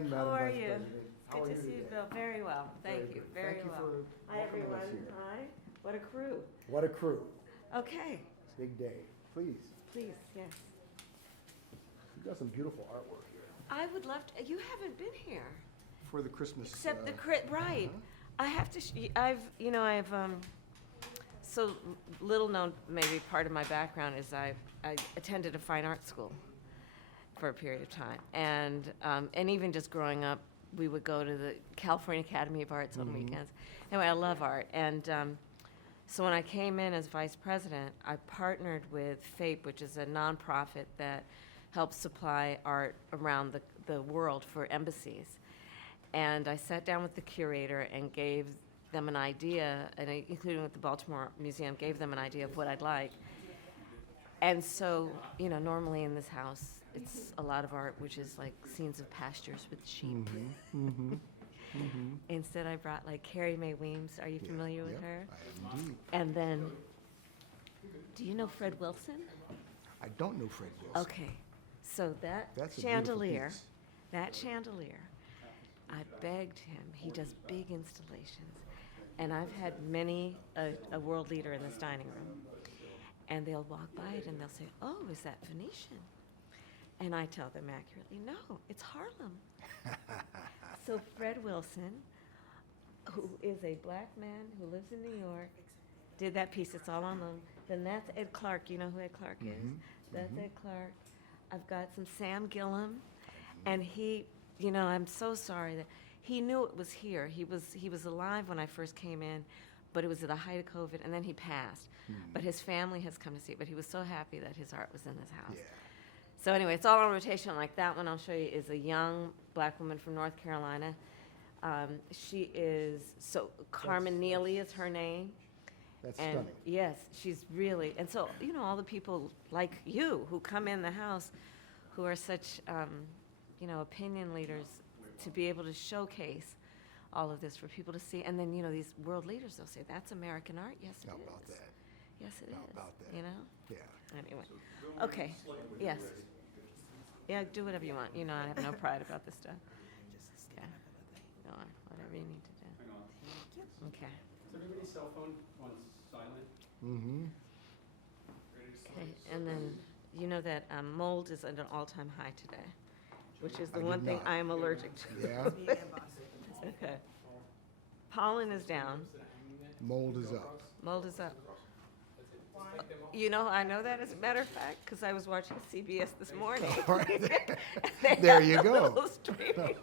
again, How Madam are Vice you? President. How Good are to you see you, today? Bill. Very well. Thank you. good. Very Thank you well. for Hi, welcoming us everyone. here. Hi. What a crew. What a crew. Okay. Big day. Please. Please, yes. You've got some beautiful artwork here. I would love to. You haven't been here. For the Christmas. Except the right. uh-huh. I have to. I've so little known. Maybe part of my background is I attended a fine art school for a period of time, and even just growing up, we would go to the California Academy of Arts on weekends. Anyway, I love art, and so when I came in as vice president, I partnered with FAPE, which is a nonprofit that helps supply art around the world for embassies. And I sat down with the curator and gave them an idea, and including with the Baltimore Museum, gave them an idea of what I'd like. And so, normally in this house, it's a lot of art, which is like scenes of pastures with sheep. Instead, I brought like Carrie Mae Weems. Are you familiar with her? I am indeed. And then, do you know Fred Wilson? I don't know Fred Wilson. Okay, so That's a beautiful chandelier, piece. that chandelier, I begged him. He does big installations, and I've had many a world leader in this dining room, and they'll walk by it and they'll say, "Oh, is that Venetian?" And I tell them accurately, "No, it's Harlem." So Fred Wilson, who is a black man who lives in New York, did that piece. It's all on loan. Then that's Ed Clark. You know who Ed Clark is? That's Ed Clark. I've got some Sam Gillum, and he, I'm so sorry that he knew it was here. He was alive when I first came in, but it was at the height of COVID, and then he passed. But his family has come to see it. But he was so happy that his art was in his house. Yeah. So anyway, it's all on rotation. Like that one I'll show you is a young black woman from North Carolina. She is, Carmen Neely is her name. That's And stunning. yes, she's really, and so, all the people like you who come in the house who are such, opinion leaders, to be able to showcase all of this for people to see. And then, these world leaders, they'll say, "That's American art." Yes, it How is. about that? Yes, it How is. about that? Yeah. Anyway. Okay. Yes. Yeah, do whatever you want. I have no pride about this stuff. Yeah. No, whatever you need to do. Hang on. Okay. Is everybody's cell phone on silent? Mm-hmm. Ready to Okay. start? And then, that mold is at an all-time high today, which is the I one did thing not. I am allergic to. Yeah. Okay. Pollen is down. Mold is up. Mold is up. I know that as a matter of fact, because I was watching CBS this morning. They There had you the go. little streaming,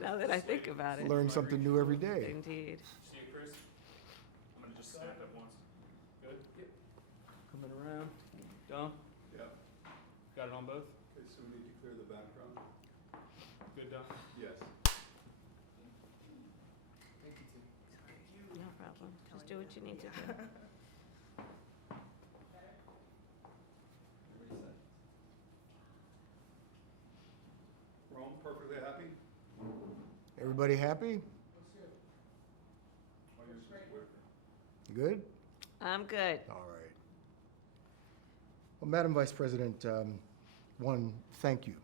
now that I think about it. Learn something new every day. Indeed. See you, Chris? I'm gonna just snap it once. Good? Yep. Coming around. Done? Yeah. Got it on both? Okay, so we need to clear the background? Good, done? Yes. No problem. Just do what you need to do. Rome, perfectly happy? Everybody happy? Oh, you're supposed to work. Good? I'm good. All right. Well, Madam Vice President, one, thank you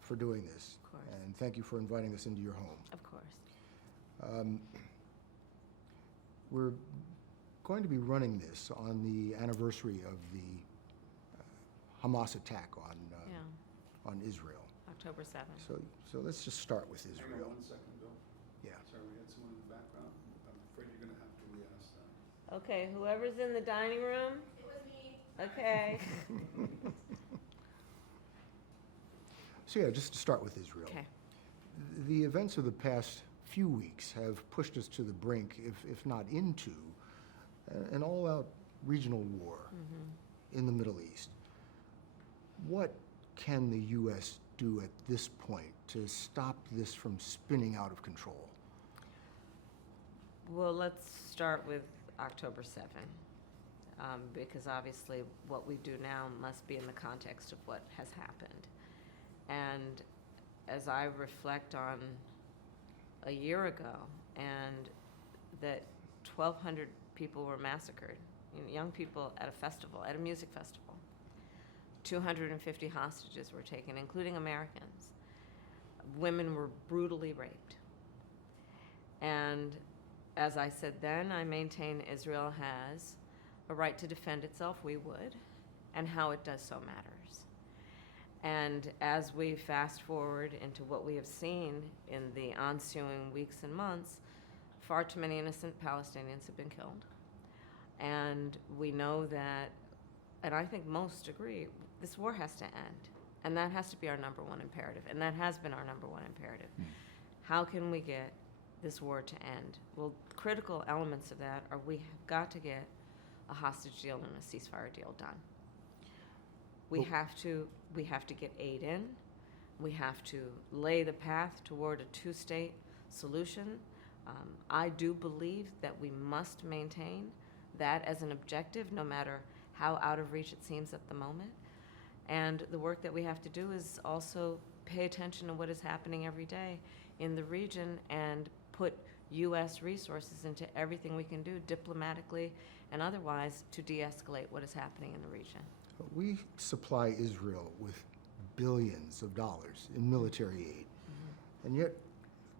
for doing this. Of course. And thank you for inviting us into your home. Of course. We're going to be running this on the anniversary of the Hamas attack on Yeah. on Israel. October 7th. So let's just start with Hang on Israel. 1 second, Bill. Yeah. Sorry, we had someone in the background. I'm afraid you're gonna have to re-ask that. Okay, whoever's in the dining room? It was me. Okay. So yeah, just to start with Israel. Okay. The events of the past few weeks have pushed us to the brink, if not into, an all-out regional war in the Middle East. What can the U.S. do at this point to stop this from spinning out of control? Well, let's start with October 7th, because obviously what we do now must be in the context of what has happened. And as I reflect on a year ago, and that 1,200 people were massacred, young people at a festival, at a music festival. 250 hostages were taken, including Americans. women were brutally raped. And as I said then, I maintain Israel has a right to defend itself, we would, and how it does so matters. And as we fast forward into what we have seen in the ensuing weeks and months, far too many innocent Palestinians have been killed. And we know that, and I think most agree, this war has to end. And that has to be our number one imperative. And that has been our number one imperative. How can we get this war to end? Well, critical elements of that are we have got to get a hostage deal and a ceasefire deal done. We have to get aid in. We have to lay the path toward a two-state solution. I do believe that we must maintain that as an objective, no matter how out of reach it seems at the moment. And the work that we have to do is also pay attention to what is happening every day in the region and put U.S. resources into everything we can do diplomatically and otherwise to de-escalate what is happening in the region. We supply Israel with billions of dollars in military aid, and yet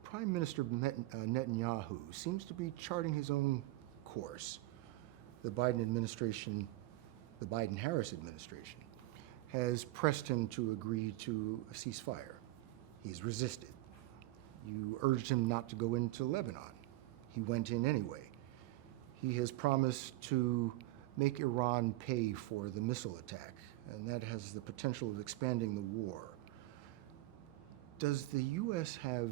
Prime Minister Netanyahu seems to be charting his own course. The Biden administration, the Biden-Harris administration, has pressed him to agree to a ceasefire. He's resisted. You urged him not to go into Lebanon. He went in anyway. He has promised to make Iran pay for the missile attack, and that has the potential of expanding the war. Does the U.S. have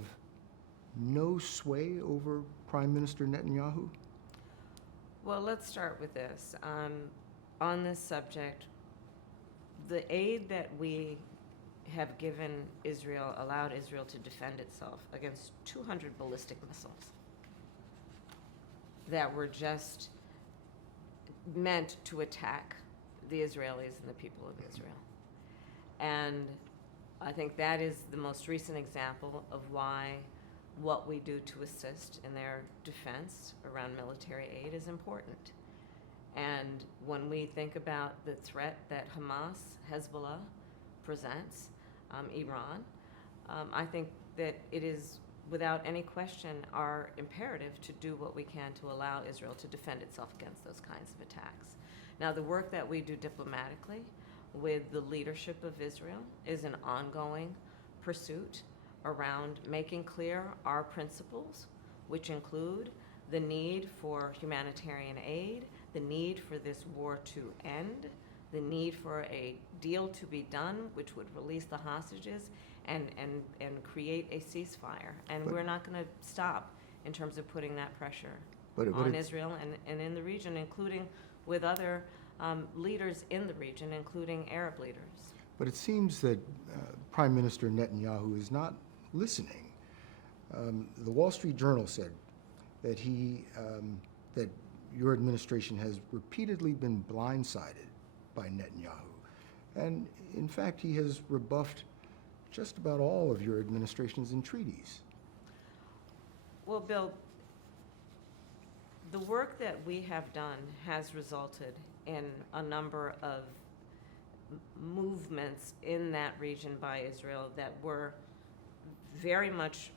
no sway over Prime Minister Netanyahu? Well, let's start with this. On this subject, the aid that we have given Israel allowed Israel to defend itself against 200 ballistic missiles that were just meant to attack the Israelis and the people of Israel. And I think that is the most recent example of why what we do to assist in their defense around military aid is important. And when we think about the threat that Hamas, Hezbollah presents, Iran, I think that it is without any question our imperative to do what we can to allow Israel to defend itself against those kinds of attacks. Now, the work that we do diplomatically with the leadership of Israel is an ongoing pursuit around making clear our principles, which include the need for humanitarian aid, the need for this war to end, the need for a deal to be done which would release the hostages and create a ceasefire. And we're not going to stop in terms of putting that pressure on Israel and in the region, including with other leaders in the region, including Arab leaders. But it seems that Prime Minister Netanyahu is not listening. The Wall Street Journal said that that your administration has repeatedly been blindsided by Netanyahu. And in fact, he has rebuffed just about all of your administration's entreaties. Well, Bill, the work that we have done has resulted in a number of movements in that region by Israel that were very much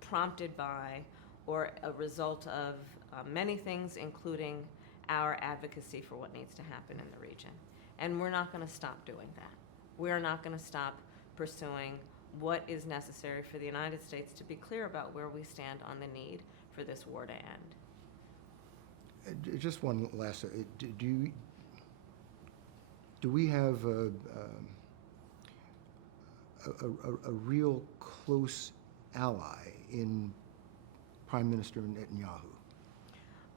prompted by or a result of many things, including our advocacy for what needs to happen in the region. And we're not going to stop doing that. We're not going to stop pursuing what is necessary for the United States to be clear about where we stand on the need for this war to end. Just one last, do we have a real close ally in Prime Minister Netanyahu?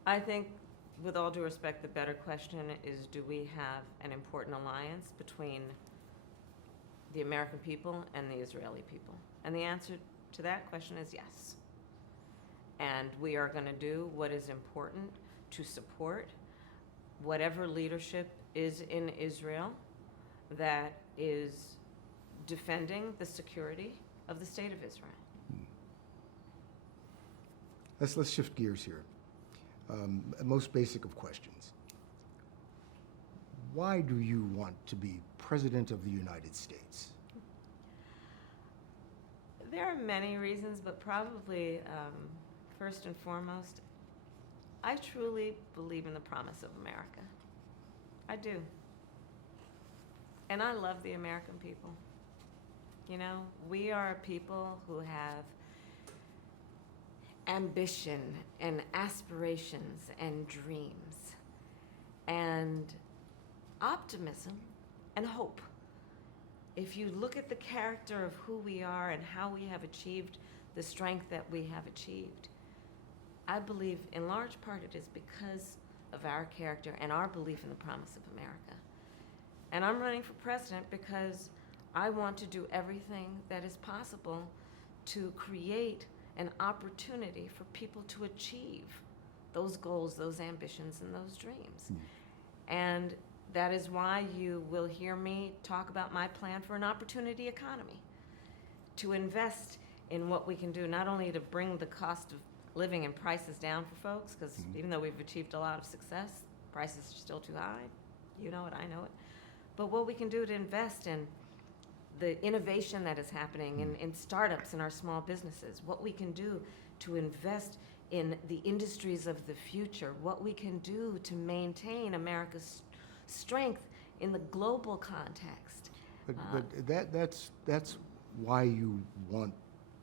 I think, with all due respect, the better question is, do we have an important alliance between the American people and the Israeli people? And the answer to that question is yes. And we are going to do what is important to support whatever leadership is in Israel that is defending the security of the state of Israel. Let's shift gears here. Most basic of questions. Why do you want to be President of the United States? There are many reasons, but probably first and foremost, I truly believe in the promise of America. I do. And I love the American people. You know, we are a people who have ambition and aspirations and dreams and optimism and hope. If you look at the character of who we are and how we have achieved the strength that we have achieved, I believe in large part it is because of our character and our belief in the promise of America. And I'm running for president because I want to do everything that is possible to create an opportunity for people to achieve those goals, those ambitions, and those dreams. And that is why you will hear me talk about my plan for an opportunity economy, to invest in what we can do, not only to bring the cost of living and prices down for folks, because even though we've achieved a lot of success, prices are still too high. You know it, I know it. But what we can do to invest in the innovation that is happening in startups and our small businesses, what we can do to invest in the industries of the future, what we can do to maintain America's strength in the global context. But that's why you want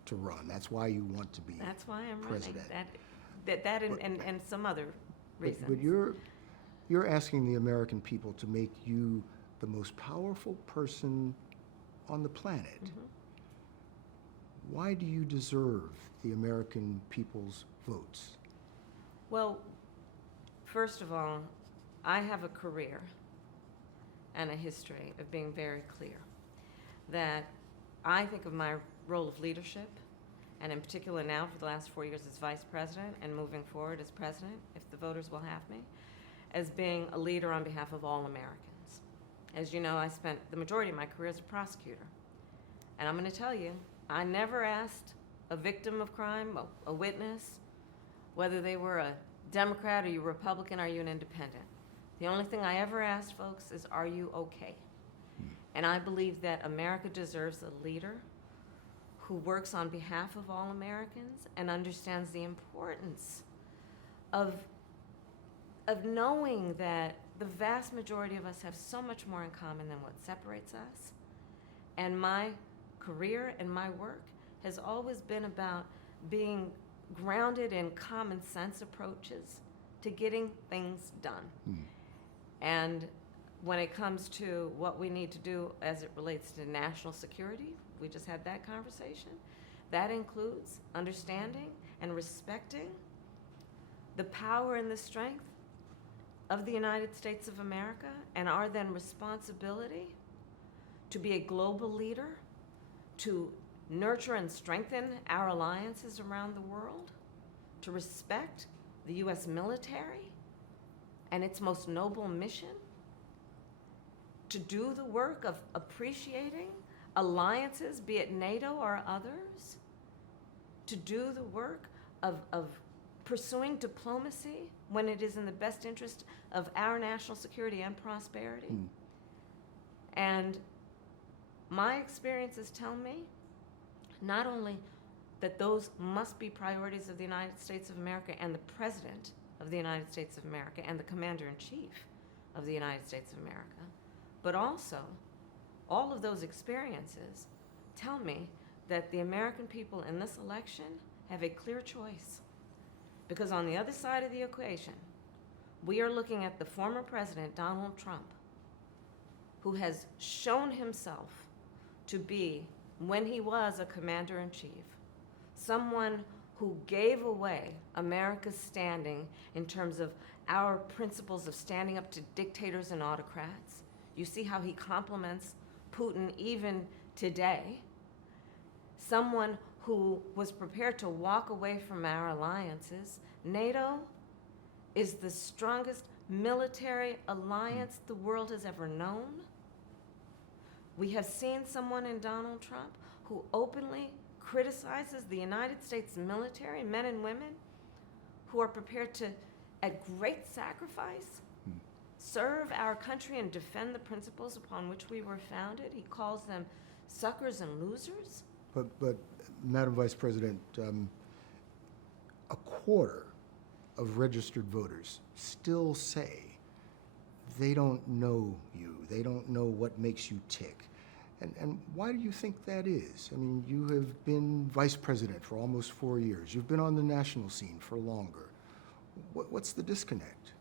to run. That's why you want to be That's why I'm president. running. That and some other reasons. But you're asking the American people to make you the most powerful person on the planet. Why do you deserve the American people's votes? Well, first of all, I have a career and a history of being very clear that I think of my role of leadership, and in particular now for the last 4 years as vice president and moving forward as president, if the voters will have me, as being a leader on behalf of all Americans. As you know, I spent the majority of my career as a prosecutor. And I'm going to tell you, I never asked a victim of crime, a witness, whether they were a Democrat, are you a Republican, are you an independent. The only thing I ever asked folks is, are you okay? And I believe that America deserves a leader who works on behalf of all Americans and understands the importance of knowing that the vast majority of us have so much more in common than what separates us. And my career and my work has always been about being grounded in common sense approaches to getting things done. And when it comes to what we need to do as it relates to national security, we just had that conversation, that includes understanding and respecting the power and the strength of the United States of America and our then responsibility to be a global leader, to nurture and strengthen our alliances around the world, to respect the U.S. military and its most noble mission, to do the work of appreciating alliances, be it NATO or others, to do the work of pursuing diplomacy when it is in the best interest of our national security and prosperity. And my experiences tell me not only that those must be priorities of the United States of America and the President of the United States of America and the Commander-in-Chief of the United States of America, but also all of those experiences tell me that the American people in this election have a clear choice. Because on the other side of the equation, we are looking at the former president, Donald Trump, who has shown himself to be, when he was a commander-in-chief, someone who gave away America's standing in terms of our principles of standing up to dictators and autocrats. You see how he compliments Putin even today. Someone who was prepared to walk away from our alliances. NATO is the strongest military alliance the world has ever known. We have seen someone in Donald Trump who openly criticizes the United States military, men and women, who are prepared to, at great sacrifice, serve our country and defend the principles upon which we were founded. He calls them suckers and losers. But Madam Vice President, a quarter of registered voters still say they don't know you, they don't know what makes you tick. And why do you think that is? I mean, you have been vice president for almost 4 years. You've been on the national scene for longer. What's the disconnect?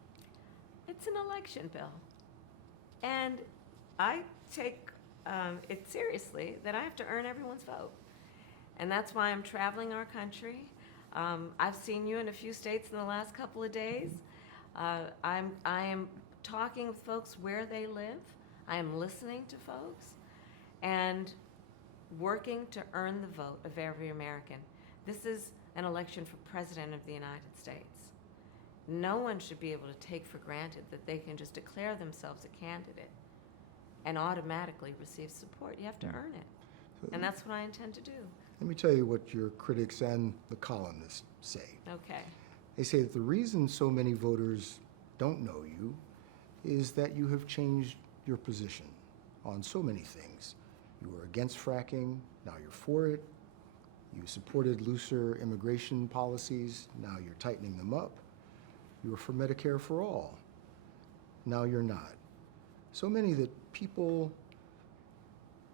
It's an election bill. And I take it seriously that I have to earn everyone's vote. And that's why I'm traveling our country. I've seen you in a few states in the last couple of days. I am talking with folks where they live. I am listening to folks and working to earn the vote of every American. This is an election for President of the United States. No one should be able to take for granted that they can just declare themselves a candidate and automatically receive support. You have to earn it. And that's what I intend to do. Let me tell you what your critics and the columnists say. Okay. They say that the reason so many voters don't know you is that you have changed your position on so many things. You were against fracking, now you're for it. You supported looser immigration policies, now you're tightening them up. You were for Medicare for all, now you're not. So many that people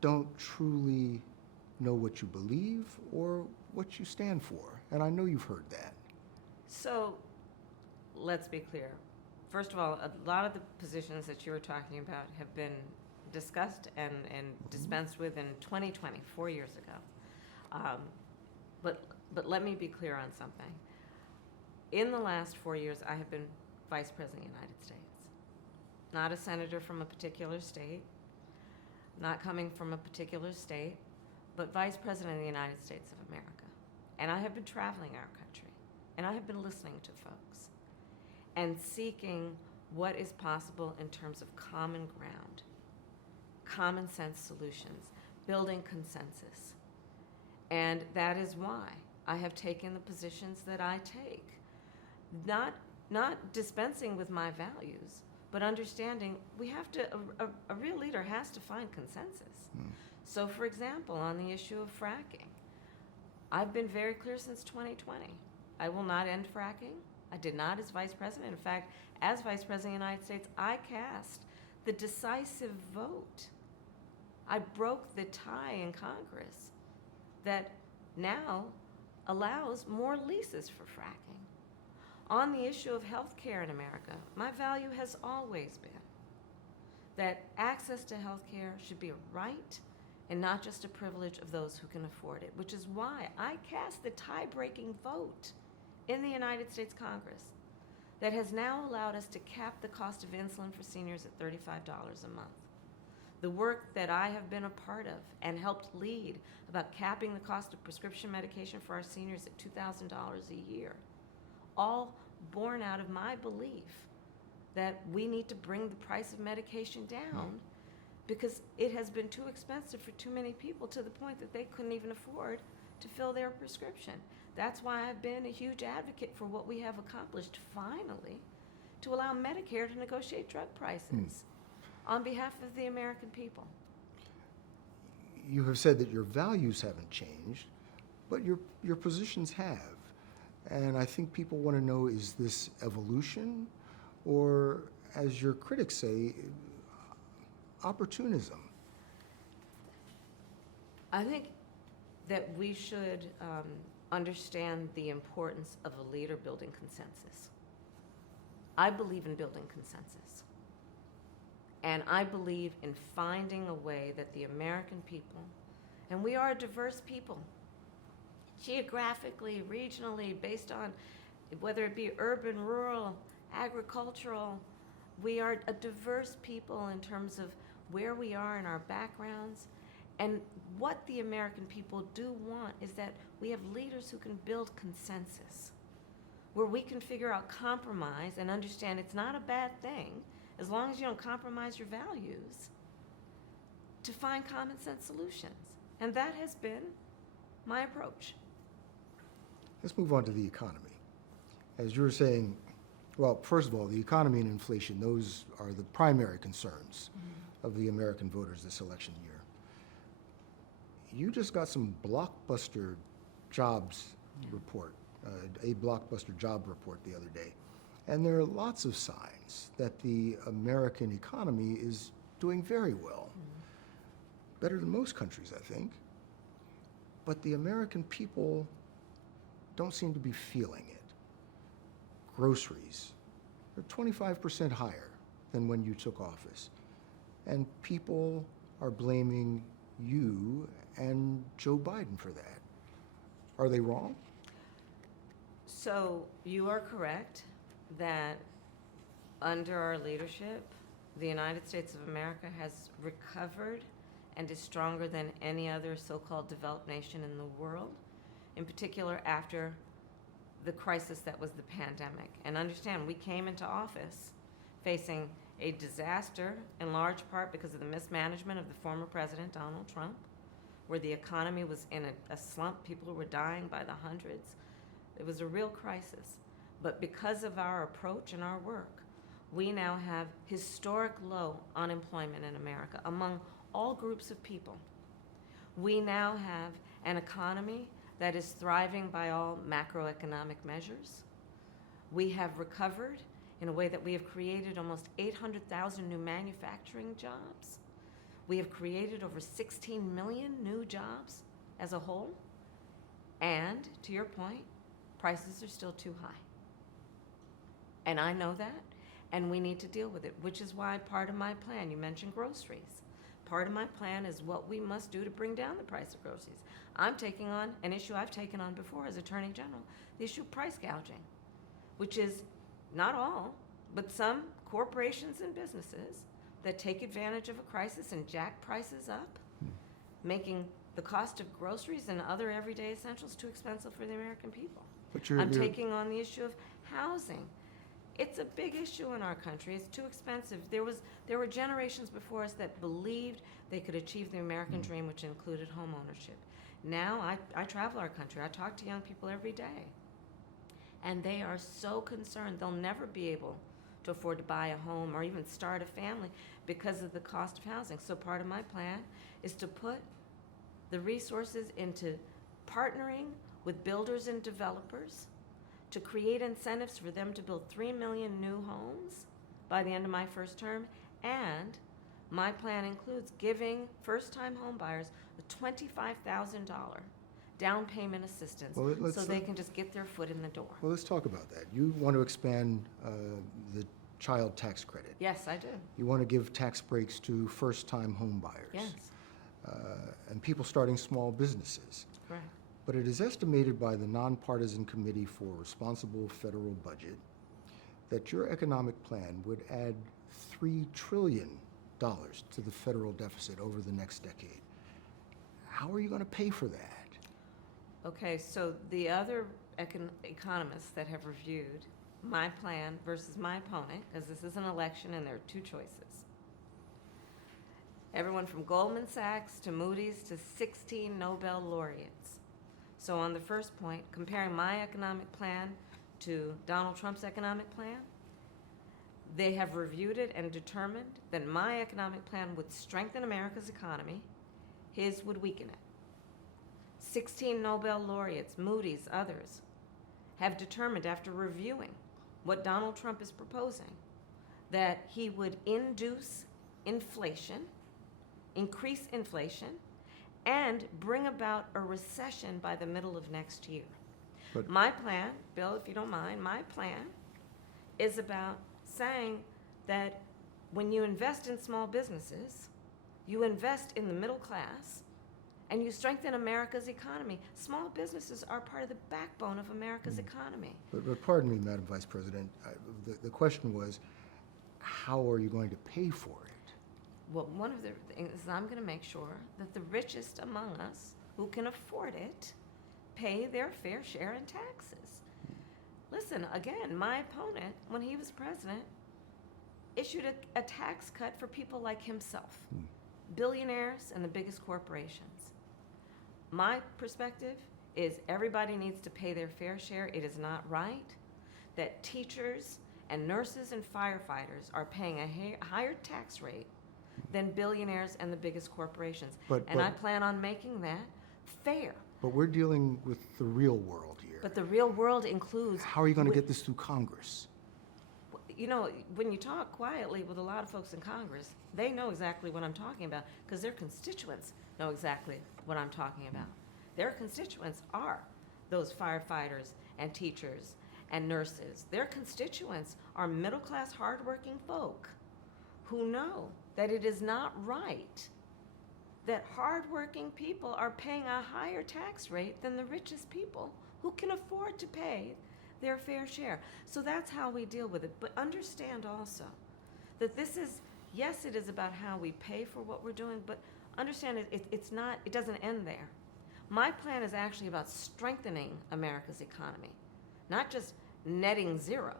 don't truly know what you believe or what you stand for, and I know you've heard that. So let's be clear. First of all, a lot of the positions that you were talking about have been discussed and dispensed with in 2020, 4 years ago. But let me be clear on something. In the last 4 years, I have been Vice President of the United States. Not a senator from a particular state, not coming from a particular state, but Vice President of the United States of America. And I have been traveling our country, and I have been listening to folks and seeking what is possible in terms of common ground, common sense solutions, building consensus. And that is why I have taken the positions that I take. Not dispensing with my values, but understanding we have to, a real leader has to find consensus. So for example, on the issue of fracking, I've been very clear since 2020. I will not end fracking. I did not as Vice President. In fact, as Vice President of the United States, I cast the decisive vote. I broke the tie in Congress that now allows more leases for fracking. On the issue of health care in America, my value has always been that access to health care should be a right and not just a privilege of those who can afford it, which is why I cast the tie-breaking vote in the United States Congress that has now allowed us to cap the cost of insulin for seniors at $35 a month. The work that I have been a part of and helped lead about capping the cost of prescription medication for our seniors at $2,000 a year, all born out of my belief that we need to bring the price of medication down because it has been too expensive for too many people to the point that they couldn't even afford to fill their prescription. That's why I've been a huge advocate for what we have accomplished finally to allow Medicare to negotiate drug prices on behalf of the American people. You have said that your values haven't changed, but your positions have. And I think people want to know, is this evolution or, as your critics say, opportunism? I think that we should understand the importance of a leader building consensus. I believe in building consensus. And I believe in finding a way that the American people, and we are a diverse people, geographically, regionally, based on whether it be urban, rural, agricultural, we are a diverse people in terms of where we are in our backgrounds. And what the American people do want is that we have leaders who can build consensus, where we can figure out compromise and understand it's not a bad thing, as long as you don't compromise your values, to find common sense solutions. And that has been my approach. Let's move on to the economy. As you were saying, well, first of all, the economy and inflation, those are the primary concerns of the American voters this election year. you just got some blockbuster jobs report, a blockbuster job report the other day. And there are lots of signs that the American economy is doing very well. Better than most countries, I think. But the American people don't seem to be feeling it. Groceries are 25% higher than when you took office. And people are blaming you and Joe Biden for that. Are they wrong? So you are correct that under our leadership, the United States of America has recovered and is stronger than any other so-called developed nation in the world, in particular after the crisis that was the pandemic. And understand, we came into office facing a disaster in large part because of the mismanagement of the former president, Donald Trump, where the economy was in a slump. People were dying by the hundreds. It was a real crisis. But because of our approach and our work, we now have historic low unemployment in America among all groups of people. We now have an economy that is thriving by all macroeconomic measures. We have recovered in a way that we have created almost 800,000 new manufacturing jobs. We have created over 16 million new jobs as a whole. And to your point, prices are still too high. And I know that, and we need to deal with it, which is why part of my plan, you mentioned groceries. Part of my plan is what we must do to bring down the price of groceries. I'm taking on an issue I've taken on before as Attorney General, the issue of price gouging, which is not all, but some corporations and businesses that take advantage of a crisis and jack prices up, making the cost of groceries and other everyday essentials too expensive for the American people. But I'm taking on the issue of housing. It's a big issue in our country. It's too expensive. There were generations before us that believed they could achieve the American dream, which included home ownership. Now I travel our country. I talk to young people every day. And they are so concerned they'll never be able to afford to buy a home or even start a family because of the cost of housing. So part of my plan is to put the resources into partnering with builders and developers to create incentives for them to build 3 million new homes by the end of my first term. And my plan includes giving first-time home buyers a $25,000 down payment assistance so they can just get their foot in the door. Well, let's talk about that. You want to expand the child tax credit. Yes, I do. You want to give tax breaks to first-time home buyers. Yes. And people starting small businesses. Correct. But it is estimated by the Nonpartisan Committee for Responsible Federal Budget that your economic plan would add $3 trillion to the federal deficit over the next decade. How are you going to pay for that? Okay, so the other economists that have reviewed my plan versus my opponent, because this is an election and there are two choices. Everyone from Goldman Sachs to Moody's to 16 Nobel laureates. So on the first point, comparing my economic plan to Donald Trump's economic plan, they have reviewed it and determined that my economic plan would strengthen America's economy, his would weaken it. 16 Nobel laureates, Moody's, others, have determined after reviewing what Donald Trump is proposing that he would induce inflation, increase inflation, and bring about a recession by the middle of next year. But my plan, Bill, if you don't mind, my plan is about saying that when you invest in small businesses, you invest in the middle class, and you strengthen America's economy. Small businesses are part of the backbone of America's economy. But pardon me, Madam Vice President, the question was, how are you going to pay for it? Well, one of the things is I'm going to make sure that the richest among us who can afford it pay their fair share in taxes. Listen, again, my opponent, when he was president, issued a tax cut for people like himself, billionaires and the biggest corporations. My perspective is everybody needs to pay their fair share. It is not right that teachers and nurses and firefighters are paying a higher tax rate than billionaires and the biggest corporations. But- And I but- plan on making that fair. But we're dealing with the real world here. But the real world includes. How are you going to wi- get this through Congress? You know, when you talk quietly with a lot of folks in Congress, they know exactly what I'm talking about because their constituents know exactly what I'm talking about. Their constituents are those firefighters and teachers and nurses. Their constituents are middle-class, hardworking folk who know that it is not right that hardworking people are paying a higher tax rate than the richest people who can afford to pay their fair share. So that's how we deal with it. But understand also that this is, yes, it is about how we pay for what we're doing, but understand it's not, it doesn't end there. My plan is actually about strengthening America's economy, not just netting zero.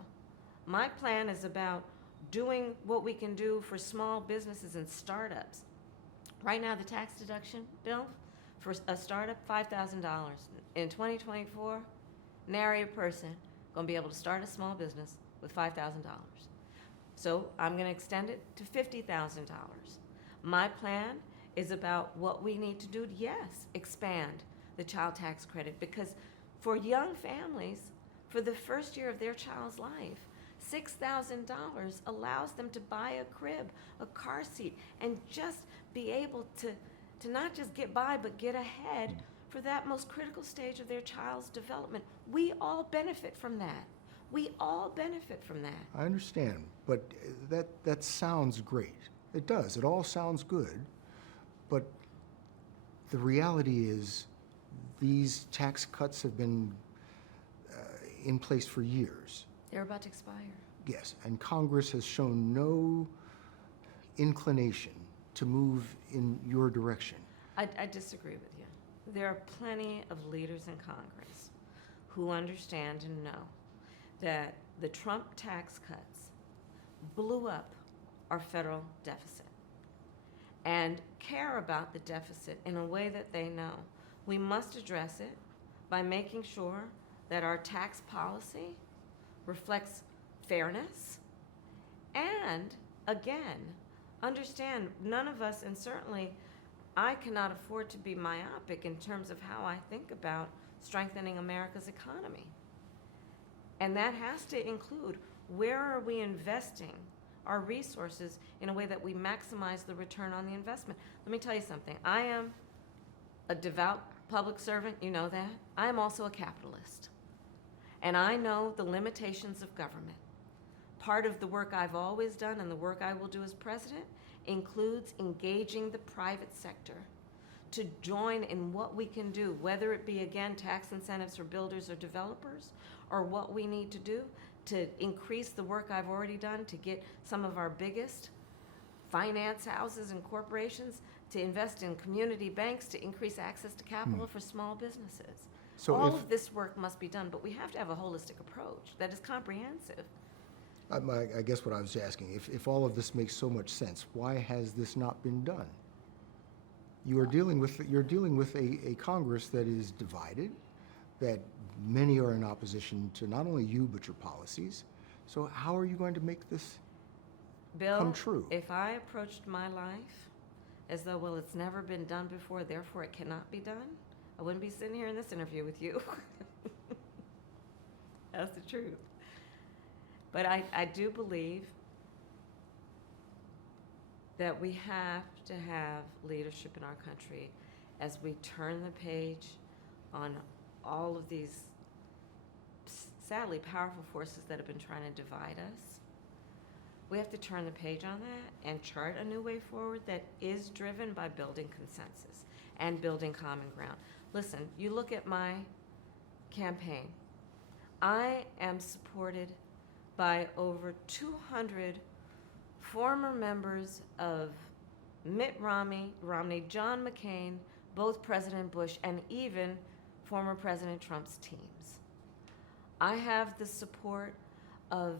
My plan is about doing what we can do for small businesses and startups. Right now, the tax deduction bill for a startup, $5,000. In 2024, nary a person going to be able to start a small business with $5,000. So I'm going to extend it to $50,000. My plan is about what we need to do to, yes, expand the child tax credit, because for young families, for the first year of their child's life, $6,000 allows them to buy a crib, a car seat, and just be able to not just get by, but get ahead for that most critical stage of their child's development. We all benefit from that. We all benefit from that. I understand, but that sounds great. It does. It all sounds good. But the reality is these tax cuts have been in place for years. They're about to expire. Yes, and Congress has shown no inclination to move in your direction. I disagree with you. There are plenty of leaders in Congress who understand and know that the Trump tax cuts blew up our federal deficit and care about the deficit in a way that they know. We must address it by making sure that our tax policy reflects fairness and, again, understand none of us, and certainly I cannot afford to be myopic in terms of how I think about strengthening America's economy. And that has to include where are we investing our resources in a way that we maximize the return on the investment. Let me tell you something. I am a devout public servant, you know that. I am also a capitalist. And I know the limitations of government. Part of the work I've always done and the work I will do as president includes engaging the private sector to join in what we can do, whether it be, again, tax incentives for builders or developers, or what we need to do to increase the work I've already done to get some of our biggest finance houses and corporations to invest in community banks to increase access to capital for small businesses. So All if- of this work must be done, but we have to have a holistic approach that is comprehensive. I guess what I was asking, if all of this makes so much sense, why has this not been done? You're dealing with a Congress that is divided, that many are in opposition to not only you, but your policies. So how are you going to make this Bill, come true? if I approached my life as though, well, it's never been done before, therefore it cannot be done, I wouldn't be sitting here in this interview with you. That's the truth. But I do believe that we have to have leadership in our country as we turn the page on all of these sadly powerful forces that have been trying to divide us. We have to turn the page on that and chart a new way forward that is driven by building consensus and building common ground. Listen, you look at my campaign. I am supported by over 200 former members of Mitt Romney, John McCain, both President Bush, and even former President Trump's teams. I have the support of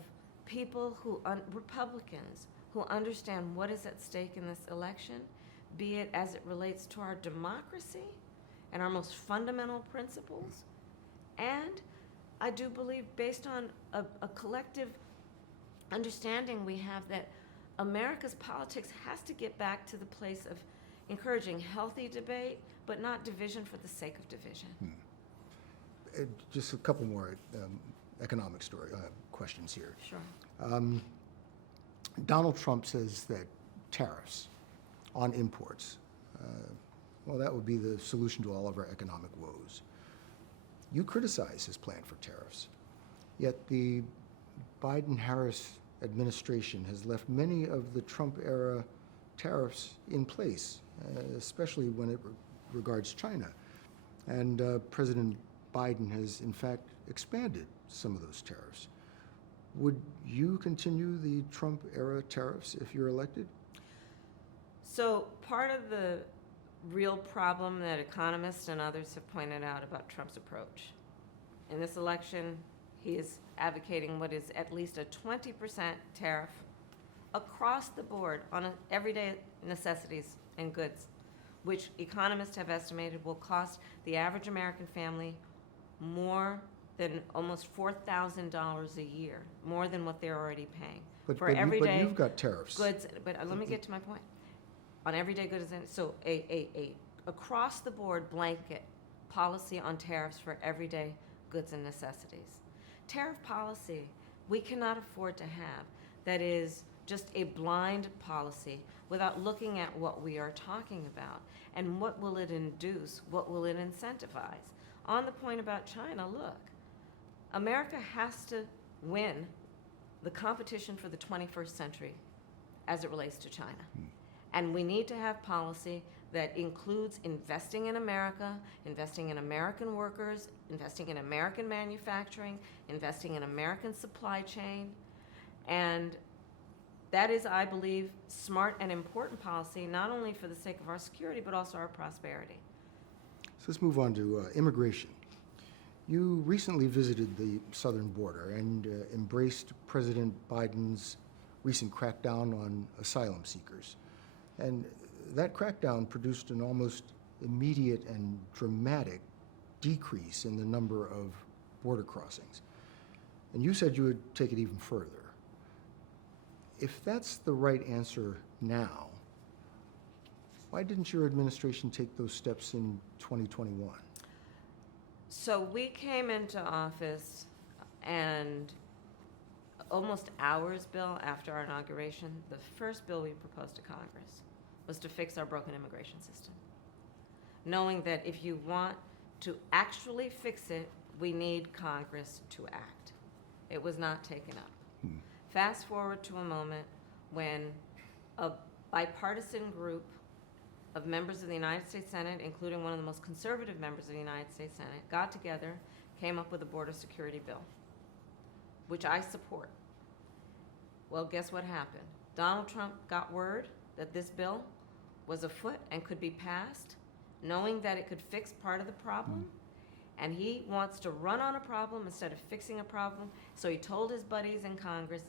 people who, Republicans, who understand what is at stake in this election, be it as it relates to our democracy and our most fundamental principles. And I do believe, based on a collective understanding we have, that America's politics has to get back to the place of encouraging healthy debate, but not division for the sake of division. Just a couple more economic questions here. Sure. Donald Trump says that tariffs on imports, well, that would be the solution to all of our economic woes. You criticize his plan for tariffs, yet the Biden-Harris administration has left many of the Trump-era tariffs in place, especially when it regards China. And President Biden has, in fact, expanded some of those tariffs. Would you continue the Trump-era tariffs if you're elected? So part of the real problem that economists and others have pointed out about Trump's approach, in this election, he is advocating what is at least a 20% tariff across the board on everyday necessities and goods, which economists have estimated will cost the average American family more than almost $4,000 a year, more than what they're already paying. But everyday you've got tariffs. goods. But let me get to my point. On everyday goods, so a across the board blanket policy on tariffs for everyday goods and necessities. Tariff policy we cannot afford to have. That is just a blind policy without looking at what we are talking about and what will it induce, what will it incentivize. On the point about China, look, America has to win the competition for the 21st century as it relates to China. And we need to have policy that includes investing in America, investing in American workers, investing in American manufacturing, investing in American supply chain. And that is, I believe, smart and important policy, not only for the sake of our security, but also our prosperity. So let's move on to immigration. You recently visited the southern border and embraced President Biden's recent crackdown on asylum seekers. And that crackdown produced an almost immediate and dramatic decrease in the number of border crossings. And you said you would take it even further. If that's the right answer now, why didn't your administration take those steps in 2021? So we came into office, and almost hours, Bill, after our inauguration, the first bill we proposed to Congress was to fix our broken immigration system, knowing that if you want to actually fix it, we need Congress to act. It was not taken up. Fast forward to a moment when a bipartisan group of members of the United States Senate, including one of the most conservative members of the United States Senate, got together, came up with a border security bill, which I support. Well, guess what happened? Donald Trump got word that this bill was afoot and could be passed, knowing that it could fix part of the problem, and he wants to run on a problem instead of fixing a problem, so he told his buddies in Congress,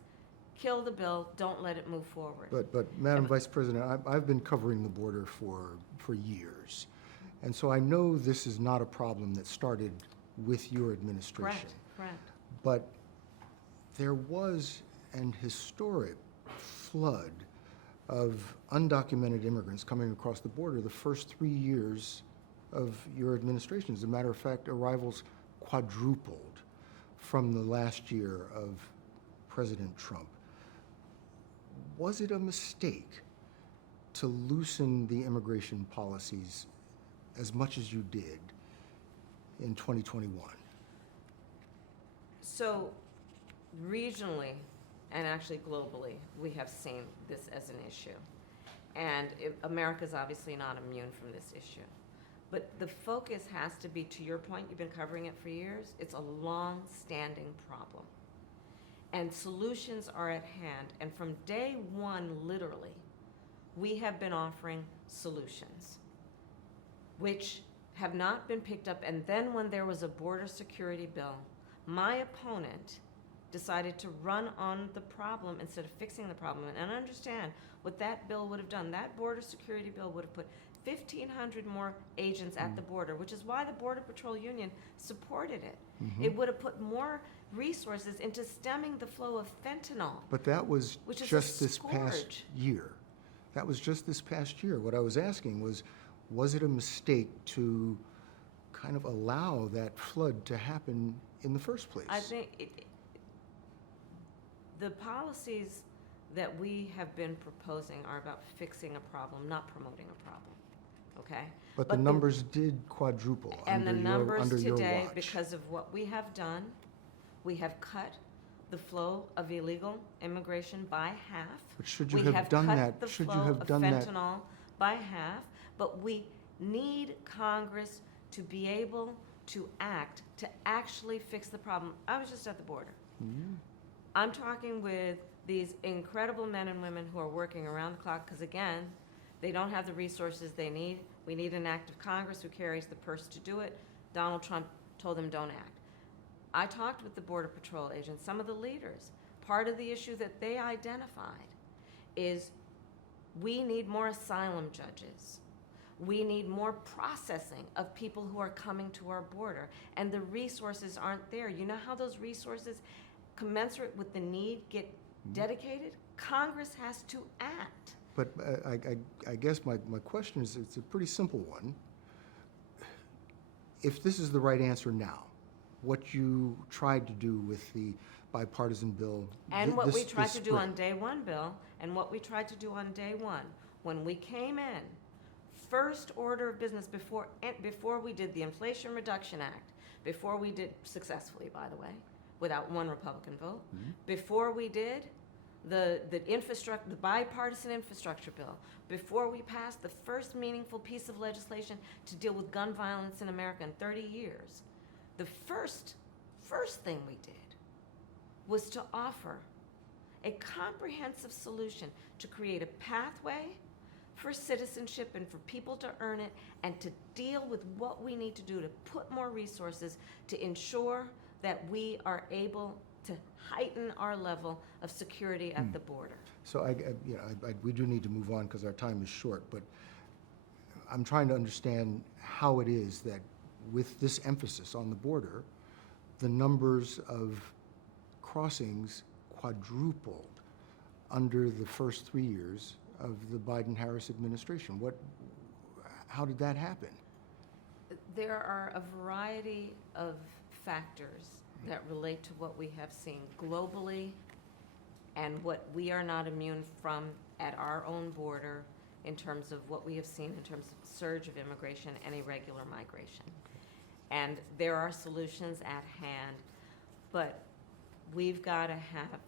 kill the bill, don't let it move forward. But Madam Vice President, I've been covering the border for years. And so I know this is not a problem that started with your administration. Correct. But there was an historic flood of undocumented immigrants coming across the border the first 3 years of your administration. As a matter of fact, arrivals quadrupled from the last year of President Trump. Was it a mistake to loosen the immigration policies as much as you did in 2021? So regionally, and actually globally, we have seen this as an issue. And America's obviously not immune from this issue. But the focus has to be, to your point, you've been covering it for years, it's a long-standing problem. And solutions are at hand. And from day one, literally, we have been offering solutions, which have not been picked up. And then when there was a border security bill, my opponent decided to run on the problem instead of fixing the problem. And understand what that bill would have done. That border security bill would have put 1,500 more agents at the border, which is why the Border Patrol Union supported it. It would have put more resources into stemming the flow of fentanyl. But that was Which is a just this past scourge. year. That was just this past year. What I was asking was it a mistake to kind of allow that flood to happen in the first place? I think the policies that we have been proposing are about fixing a problem, not promoting a problem, okay? But the numbers did quadruple And the under numbers your today, watch. because of what we have done, we have cut the flow of illegal immigration by half. But should you We have done cut that? the Should you flow have of done that? fentanyl by half, but we need Congress to be able to act, to actually fix the problem. I was just at the border. I'm talking with these incredible men and women who are working around the clock, because again, they don't have the resources they need. We need an act of Congress who carries the purse to do it. Donald Trump told them don't act. I talked with the Border Patrol agents, some of the leaders. Part of the issue that they identified is we need more asylum judges. We need more processing of people who are coming to our border, and the resources aren't there. You know how those resources commensurate with the need get dedicated? Congress has to act. But I guess my question is, it's a pretty simple one. If this is the right answer now, what you tried to do with the bipartisan bill And what we tried this to do on spring. day one, Bill, and what we tried to do on day one, when we came in, first order of business before we did the Inflation Reduction Act, before we did, successfully, by the way, without one Republican vote, before we did the bipartisan infrastructure bill, before we passed the first meaningful piece of legislation to deal with gun violence in America in 30 years, the first thing we did was to offer a comprehensive solution to create a pathway for citizenship and for people to earn it, and to deal with what we need to do to put more resources to ensure that we are able to heighten our level of security at the border. So we do need to move on because our time is short, but I'm trying to understand how it is that with this emphasis on the border, the numbers of crossings quadrupled under the first 3 years of the Biden-Harris administration. How did that happen? There are a variety of factors that relate to what we have seen globally and what we are not immune from at our own border in terms of what we have seen in terms of surge of immigration and irregular migration. And there are solutions at hand, but we've got to have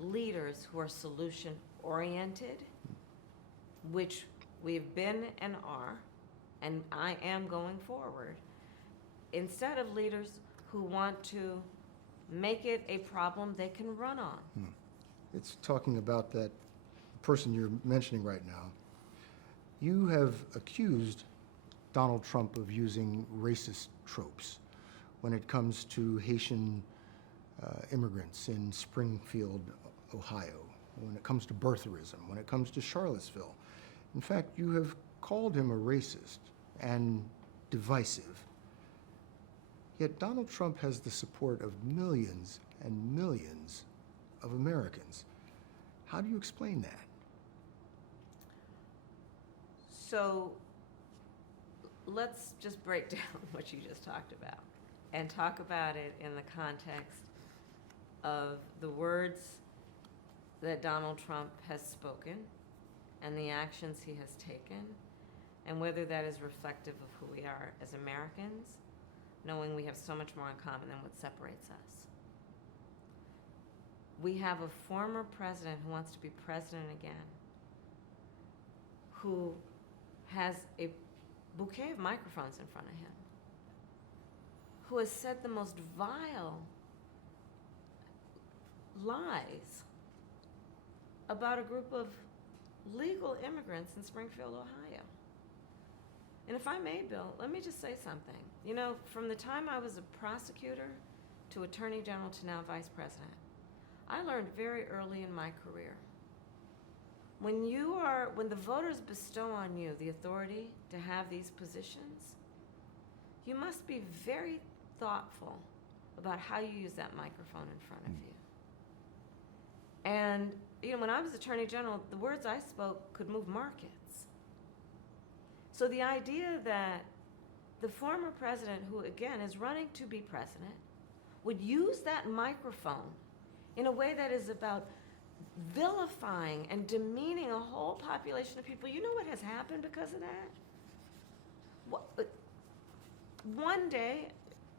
leaders who are solution-oriented, which we've been and are, and I am going forward, instead of leaders who want to make it a problem they can run on. It's talking about that person you're mentioning right now. You have accused Donald Trump of using racist tropes when it comes to Haitian immigrants in Springfield, Ohio, when it comes to birtherism, when it comes to Charlottesville. In fact, you have called him a racist and divisive. Yet Donald Trump has the support of millions and millions of Americans. How do you explain that? So let's just break down what you just talked about and talk about it in the context of the words that Donald Trump has spoken and the actions he has taken, and whether that is reflective of who we are as Americans, knowing we have so much more in common than what separates us. We have a former president who wants to be president again, who has a bouquet of microphones in front of him, who has said the most vile lies about a group of legal immigrants in Springfield, Ohio. And if I may, Bill, let me just say something. You know, from the time I was a prosecutor to attorney general to now vice president, I learned very early in my career when the voters bestow on you the authority to have these positions, you must be very thoughtful about how you use that microphone in front of you. And, when I was Attorney General, the words I spoke could move markets. So the idea that the former president, who again is running to be president, would use that microphone in a way that is about vilifying and demeaning a whole population of people. You know what has happened because of that? One day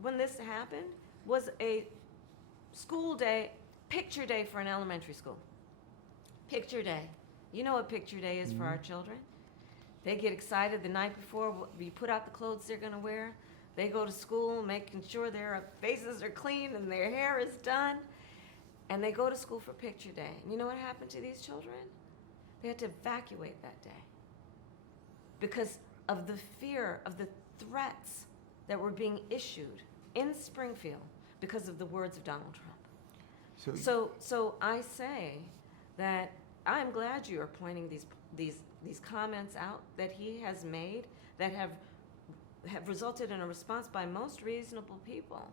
when this happened was a school day, picture day for an elementary school. Picture day. You know what picture day is for our children? They get excited the night before. We put out the clothes they're going to wear. They go to school making sure their faces are clean and their hair is done. And they go to school for picture day. And you know what happened to these children? They had to evacuate that day because of the fear of the threats that were being issued in Springfield because of the words of Donald Trump. So I say that I'm glad you are pointing these comments out that he has made that have resulted in a response by most reasonable people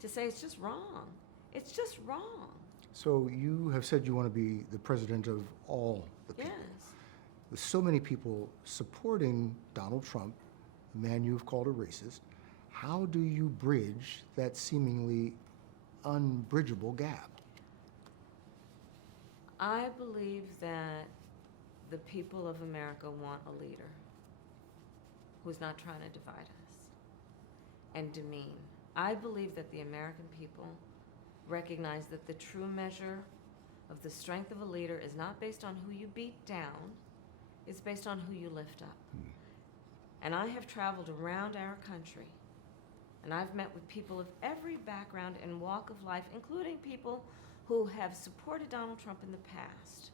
to say it's just wrong. It's just wrong. So you have said you want to be the president of all the people. Yes. With so many people supporting Donald Trump, a man you have called a racist, how do you bridge that seemingly unbridgeable gap? I believe that the people of America want a leader who's not trying to divide us and demean. I believe that the American people recognize that the true measure of the strength of a leader is not based on who you beat down, it's based on who you lift up. And I have traveled around our country, and I've met with people of every background and walk of life, including people who have supported Donald Trump in the past,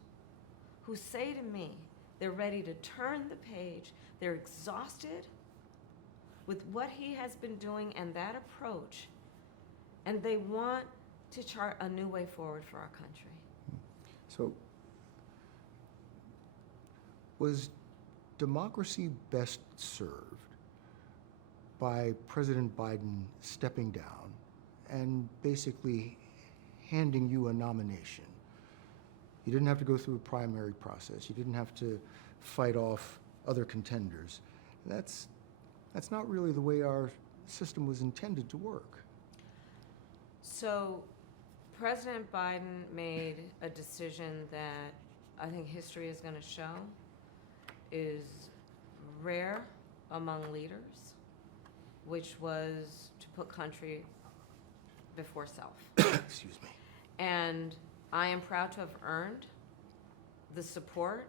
who say to me they're ready to turn the page, they're exhausted with what he has been doing and that approach, and they want to chart a new way forward for our country. So, was democracy best served by President Biden stepping down and basically handing you a nomination? You didn't have to go through a primary process. You didn't have to fight off other contenders. That's not really the way our system was intended to work. So President Biden made a decision that I think history is going to show is rare among leaders, which was to put country before self. Excuse me. And I am proud to have earned the support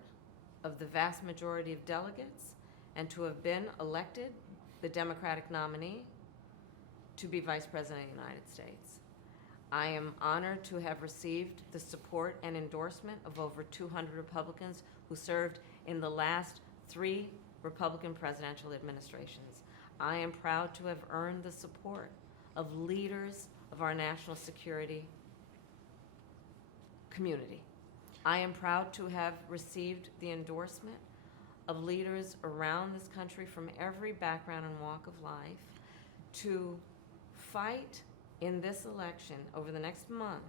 of the vast majority of delegates and to have been elected the Democratic nominee to be Vice President of the United States. I am honored to have received the support and endorsement of over 200 Republicans who served in the last 3 Republican presidential administrations. I am proud to have earned the support of leaders of our national security community. I am proud to have received the endorsement of leaders around this country from every background and walk of life to fight in this election over the next month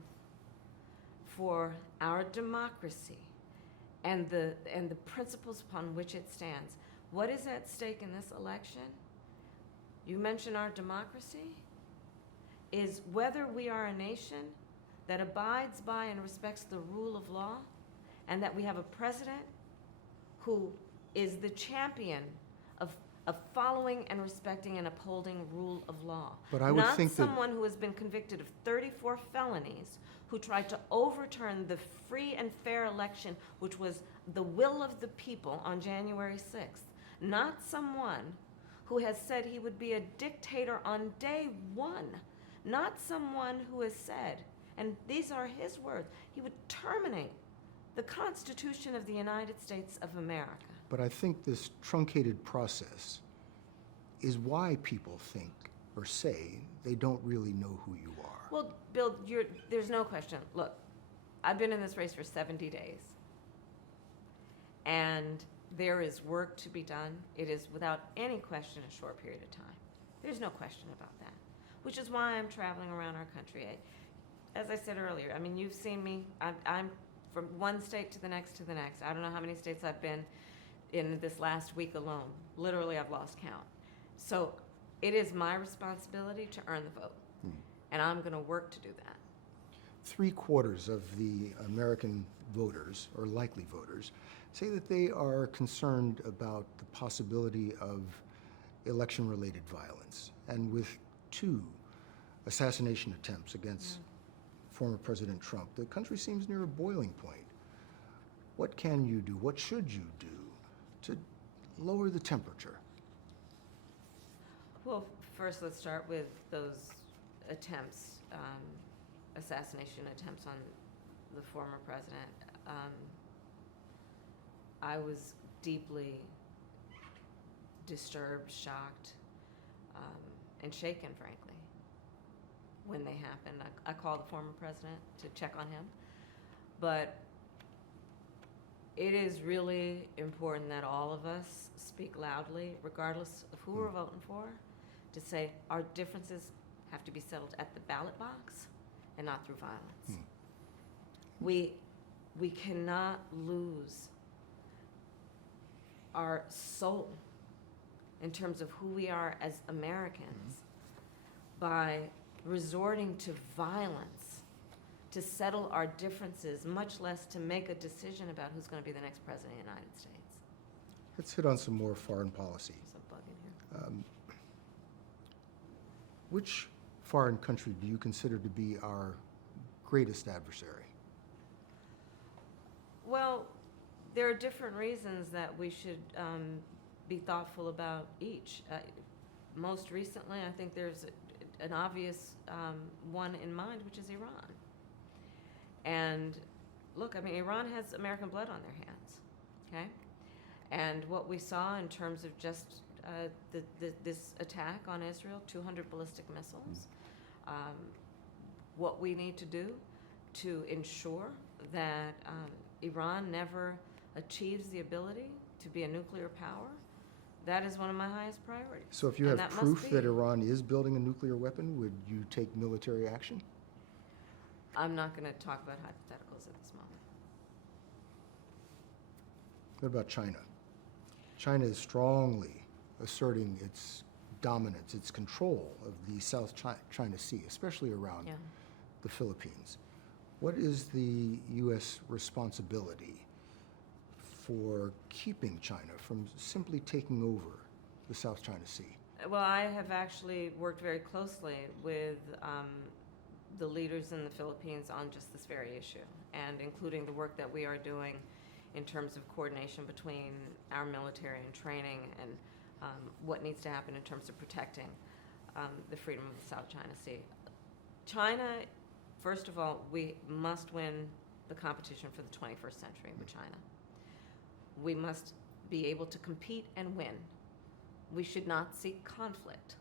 for our democracy and the principles upon which it stands. What is at stake in this election? You mentioned our democracy, is whether we are a nation that abides by and respects the rule of law, and that we have a president who is the champion of following and respecting and upholding rule of law. But I would think that not someone who has been convicted of 34 felonies who tried to overturn the free and fair election, which was the will of the people on January 6th. Not someone who has said he would be a dictator on day one. Not someone who has said, and these are his words, he would terminate the Constitution of the United States of America. But I think this truncated process is why people think or say they don't really know who you are. Well, Bill, there's no question. Look, I've been in this race for 70 days. And there is work to be done. It is without any question a short period of time. There's no question about that, which is why I'm traveling around our country. As I said earlier, I mean, you've seen me. I'm from one state to the next to the next. I don't know how many states I've been in this last week alone. Literally, I've lost count. So it is my responsibility to earn the vote, and I'm going to work to do that. 3/4 of the American voters, or likely voters, say that they are concerned about the possibility of election-related violence. And with 2 assassination attempts against former President Trump, the country seems near a boiling point. What can you do? What should you do to lower the temperature? Well, first, let's start with those attempts, assassination attempts on the former president. I was deeply disturbed, shocked, and shaken, frankly, when they happened. I called the former president to check on him. But it is really important that all of us speak loudly, regardless of who we're voting for, to say our differences have to be settled at the ballot box and not through violence. We cannot lose our soul in terms of who we are as Americans by resorting to violence to settle our differences, much less to make a decision about who's going to be the next president of the United States. Let's hit on some more foreign policy. There's a bug in here. Which foreign country do you consider to be our greatest adversary? Well, there are different reasons that we should be thoughtful about each. Most recently, I think there's an obvious one in mind, which is Iran. And look, I mean, Iran has American blood on their hands, okay? And what we saw in terms of just this attack on Israel, 200 ballistic missiles, what we need to do to ensure that Iran never achieves the ability to be a nuclear power, that is one of my highest priorities. So if you And have that must proof be. that Iran is building a nuclear weapon, would you take military action? I'm not going to talk about hypotheticals at this moment. What about China? China is strongly asserting its dominance, its control of the South China Sea, especially around Yeah. the Philippines. What is the U.S. responsibility for keeping China from simply taking over the South China Sea? Well, I have actually worked very closely with the leaders in the Philippines on just this very issue, and including the work that we are doing in terms of coordination between our military and training and what needs to happen in terms of protecting the freedom of the South China Sea. China, first of all, we must win the competition for the 21st century with China. We must be able to compete and win. We should not seek conflict.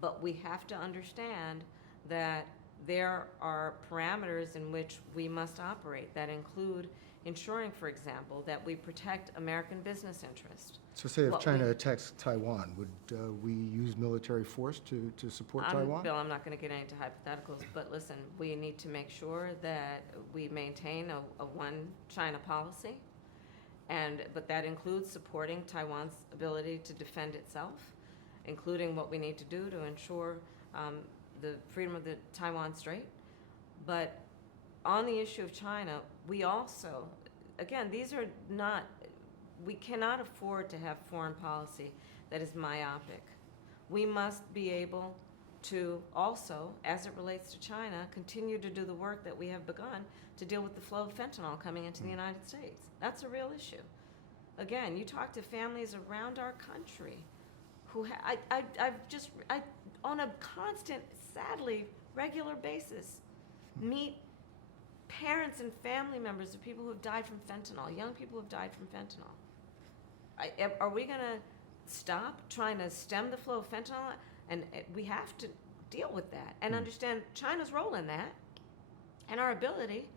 But we have to understand that there are parameters in which we must operate that include ensuring, for example, that we protect American business interests. So say if What China we- attacks Taiwan, would we use military force to support Taiwan? Bill, I'm not going to get into hypotheticals, but listen, we need to make sure that we maintain a one China policy, but that includes supporting Taiwan's ability to defend itself, including what we need to do to ensure the freedom of the Taiwan Strait. But on the issue of China, we also, again, we cannot afford to have foreign policy that is myopic. We must be able to also, as it relates to China, continue to do the work that we have begun to deal with the flow of fentanyl coming into the United States. That's a real issue. Again, you talk to families around our country who on a constant, sadly, regular basis, meet parents and family members of people who have died from fentanyl, young people who have died from fentanyl. Are we going to stop trying to stem the flow of fentanyl? And we have to deal with that and understand China's role in that and our ability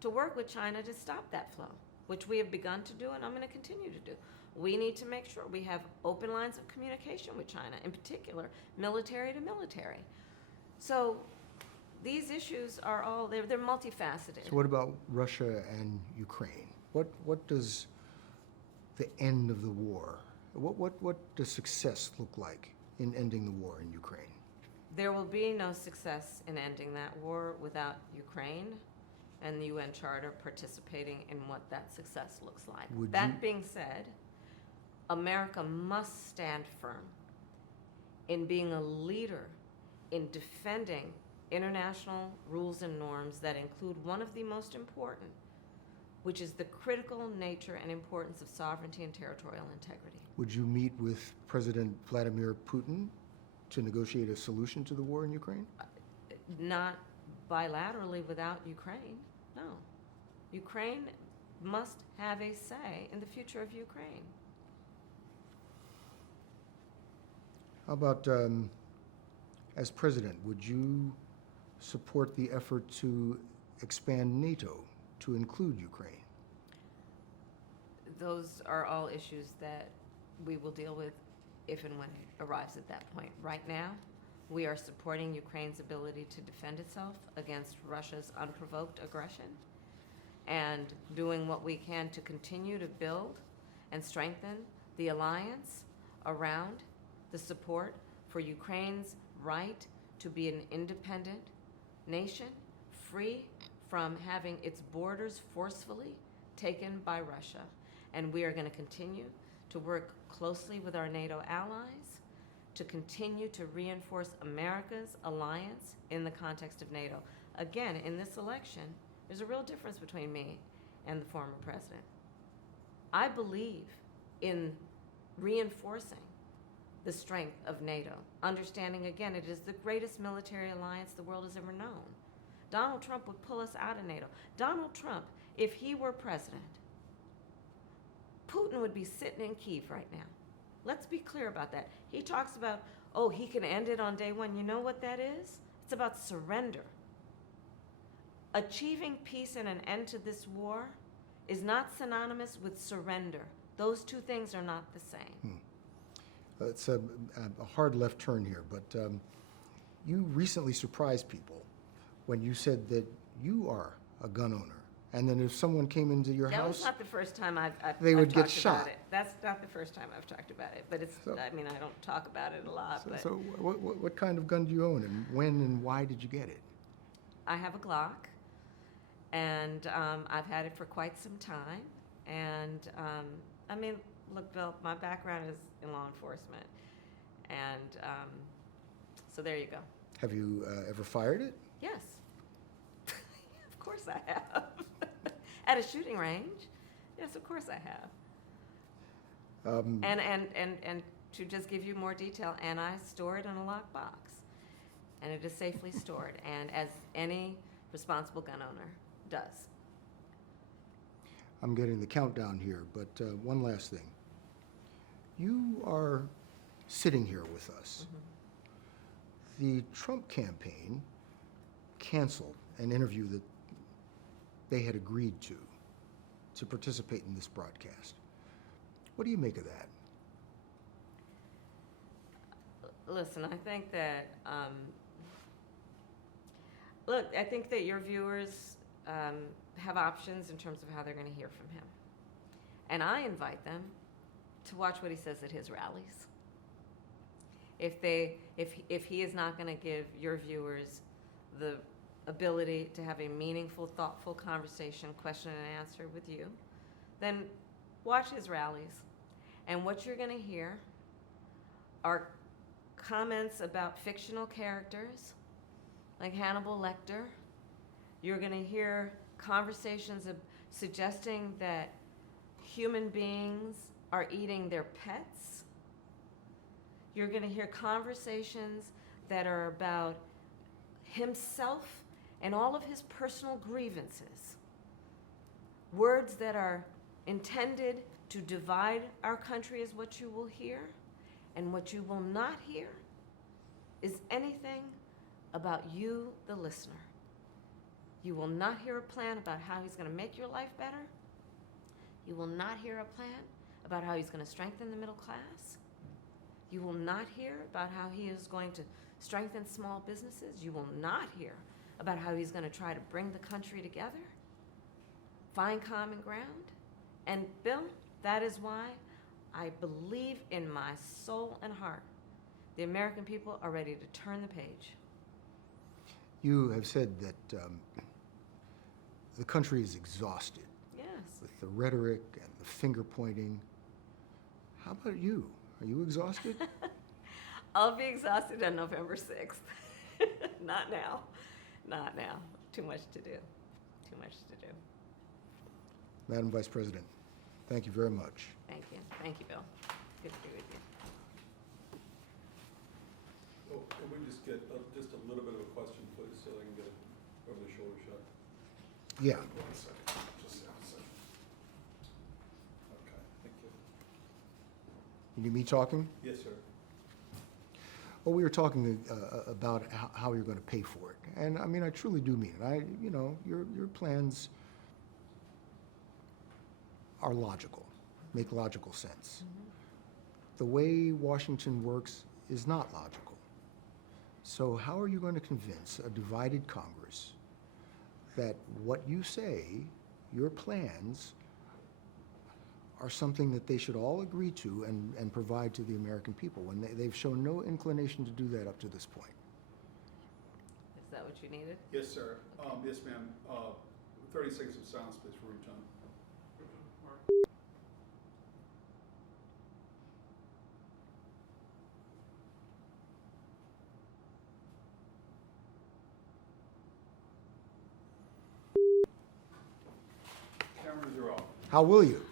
to work with China to stop that flow. which we have begun to do and I'm going to continue to do. We need to make sure we have open lines of communication with China, in particular, military to military. So these issues are all, they're multifaceted. So what about Russia and Ukraine? What does the end of the war, what does success look like in ending the war in Ukraine? There will be no success in ending that war without Ukraine and the UN Charter participating in what that success looks like. That being said, America must stand firm in being a leader in defending international rules and norms that include one of the most important, which is the critical nature and importance of sovereignty and territorial integrity. Would you meet with President Vladimir Putin to negotiate a solution to the war in Ukraine? Not bilaterally without Ukraine, no. Ukraine must have a say in the future of Ukraine. How about, as president, would you support the effort to expand NATO to include Ukraine? Those are all issues that we will deal with if and when it arrives at that point. Right now, we are supporting Ukraine's ability to defend itself against Russia's unprovoked aggression and doing what we can to continue to build and strengthen the alliance around the support for Ukraine's right to be an independent nation, free from having its borders forcefully taken by Russia. And we are going to continue to work closely with our NATO allies to continue to reinforce America's alliance in the context of NATO. Again, in this election, there's a real difference between me and the former president. I believe in reinforcing the strength of NATO, understanding, again, it is the greatest military alliance the world has ever known. Donald Trump would pull us out of NATO. Donald Trump, if he were president, Putin would be sitting in Kyiv right now. Let's be clear about that. He talks about, oh, he can end it on day one. You know what that is? It's about surrender. Achieving peace and an end to this war is not synonymous with surrender. Those two things are not the same. It's a hard left turn here, but you recently surprised people when you said that you are a gun owner, and then if someone came into your That house, was not the first time I've they would get talked shot. about it. That's not the first time I've talked about it, but it's, I mean, I don't talk about it a lot, but So what kind of gun do you own, and when and why did you get it? I have a Glock, and I've had it for quite some time. And I mean, look, Bill, my background is in law enforcement, and so there you go. Have you ever fired it? Yes, of course I have. At a shooting range, yes, of course I have. And to just give you more detail, and I store it in a lockbox, and it is safely stored, and as any responsible gun owner does. I'm getting the countdown here, but one last thing. You are sitting here with us. The Trump campaign canceled an interview that they had agreed to participate in this broadcast. What do you make of that? Listen, I think that, look, I think that your viewers have options in terms of how they're going to hear from him. And I invite them to watch what he says at his rallies. If he is not going to give your viewers the ability to have a meaningful, thoughtful conversation, question and answer with you, then watch his rallies. And what you're going to hear are comments about fictional characters like Hannibal Lecter. You're going to hear conversations of suggesting that human beings are eating their pets. You're going to hear conversations that are about himself and all of his personal grievances. Words that are intended to divide our country is what you will hear, and what you will not hear is anything about you, the listener. You will not hear a plan about how he's going to make your life better. You will not hear a plan about how he's going to strengthen the middle class. You will not hear about how he is going to strengthen small businesses. You will not hear about how he's going to try to bring the country together, find common ground. And Bill, that is why I believe in my soul and heart the American people are ready to turn the page. You have said that the country is exhausted Yes. with the rhetoric and the finger pointing. How about you? Are you exhausted? I'll be exhausted on November 6th. Not now. Not now. Too much to do. Too much to do. Madam Vice President, thank you very much. Thank you. Thank you, Bill. Good to be with you. Oh, can we just get just a little bit of a question, please, so I can get it over the shoulder shot? Yeah. 1 second, just a second. Okay, thank you. You need me talking? Yes, sir. Well, we were talking about how you're going to pay for it. And I mean, I truly do mean it. Your plans are logical, make logical sense. The way Washington works is not logical. So how are you going to convince a divided Congress that what you say, your plans, are something that they should all agree to and provide to the American people when they've shown no inclination to do that up to this point? Is that what you needed? Yes, sir. Yes, ma'am. 30 seconds of silence, please, for room time. Cameras are off. How will you?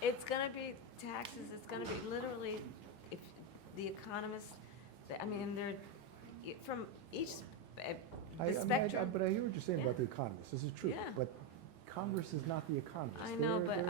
It's going to be taxes. It's going to be literally, if the economists, I mean, they're from each the spectrum. But I hear what you're saying Yeah. about the economists. This is true. Yeah. But Congress is not the economists. I know, but